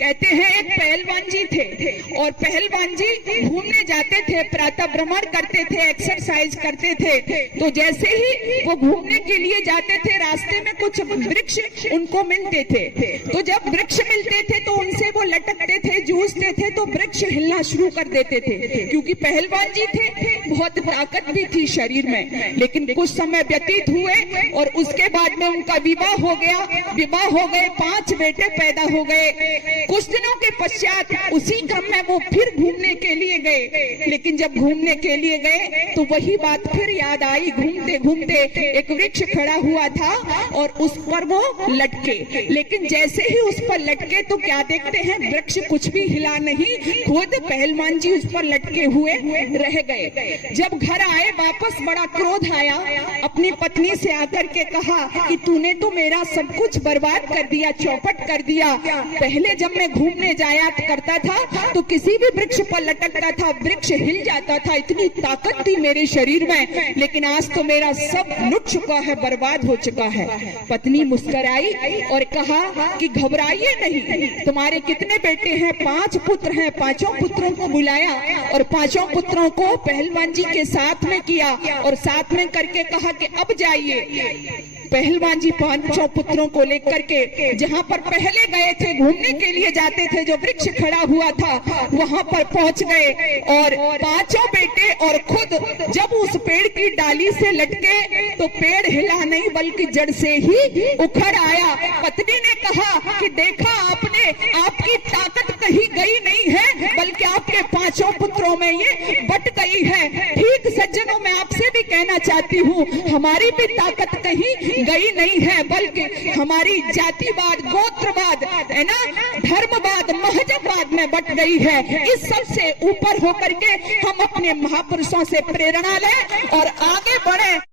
कहते हैं एक पहलवान जी थे और पहलवान जी घूमने जाते थे, प्रातः भ्रमण करते थे, एक्सरसाइज करते थे। तो जैसे ही वो घूमने के लिए जाते थे, रास्ते में कुछ वृक्ष उनको मिलते थे। तो जब वृक्ष मिलते थे तो उनसे वो लटकते थे, जूझते थे, तो वृक्ष हिलना शुरू कर देते थे, क्योंकि पहलवान जी थे, बहुत ताकत भी थी शरीर में। लेकिन कुछ समय व्यतीत हुए और उसके बाद में उनका विवाह हो गया। विवाह हो गए, 5 बेटे पैदा हो गए। कुछ दिनों के पश्चात उसी क्रम में वो फिर घूमने के लिए गए। लेकिन जब घूमने के लिए गए तो वही बात फिर याद आई। घूमते घूमते एक वृक्ष खड़ा हुआ था और उस पर वो लटके। लेकिन जैसे ही उस पर लटके तो क्या देखते हैं, वृक्ष कुछ भी हिला नहीं, खुद पहलवान जी उस पर लटके हुए रह गए। जब घर आए वापस बड़ा क्रोध आया, अपनी पत्नी से आकर के कहा कि तूने तो मेरा सब कुछ बर्बाद कर दिया, चौपट कर दिया। पहले जब मैं घूमने जाया करता था तो किसी भी वृक्ष पर लटकता था, वृक्ष हिल जाता था, इतनी ताकत थी मेरे शरीर में, लेकिन आज तो मेरा सब लुट चुका है, बर्बाद हो चुका है। पत्नी मुस्कुराई और कहा कि घबराइए नहीं, तुम्हारे कितने बेटे हैं? 5 पुत्र हैं। 5 पुत्रों को बुलाया और 5 पुत्रों को पहलवान जी के साथ में किया और साथ में करके कहा कि अब जाइए। पहलवान जी 5 पुत्रों को लेकर के जहां पर पहले गए थे, घूमने के लिए जाते थे, जो वृक्ष खड़ा हुआ था वहां पर पहुंच गए और 5 बेटे और खुद जब उस पेड़ की डाली से लटके तो पेड़ हिला नहीं बल्कि जड़ से ही उखड़ आया। पत्नी ने कहा कि देखा आपने, आपकी ताकत कहीं गई नहीं है बल्कि आपके 5 पुत्रों में ये बट गई है। ठीक सज्जनों, मैं आपसे भी कहना चाहती हूँ, हमारी भी ताकत कहीं गई नहीं है बल्कि हमारी जातिवाद, गोत्रवाद, है ना, धर्मवाद, महजवाद में बट गई है। इस सब से ऊपर होकर के हम अपने महापुरुषों से प्रेरणा लें और आगे बढ़े।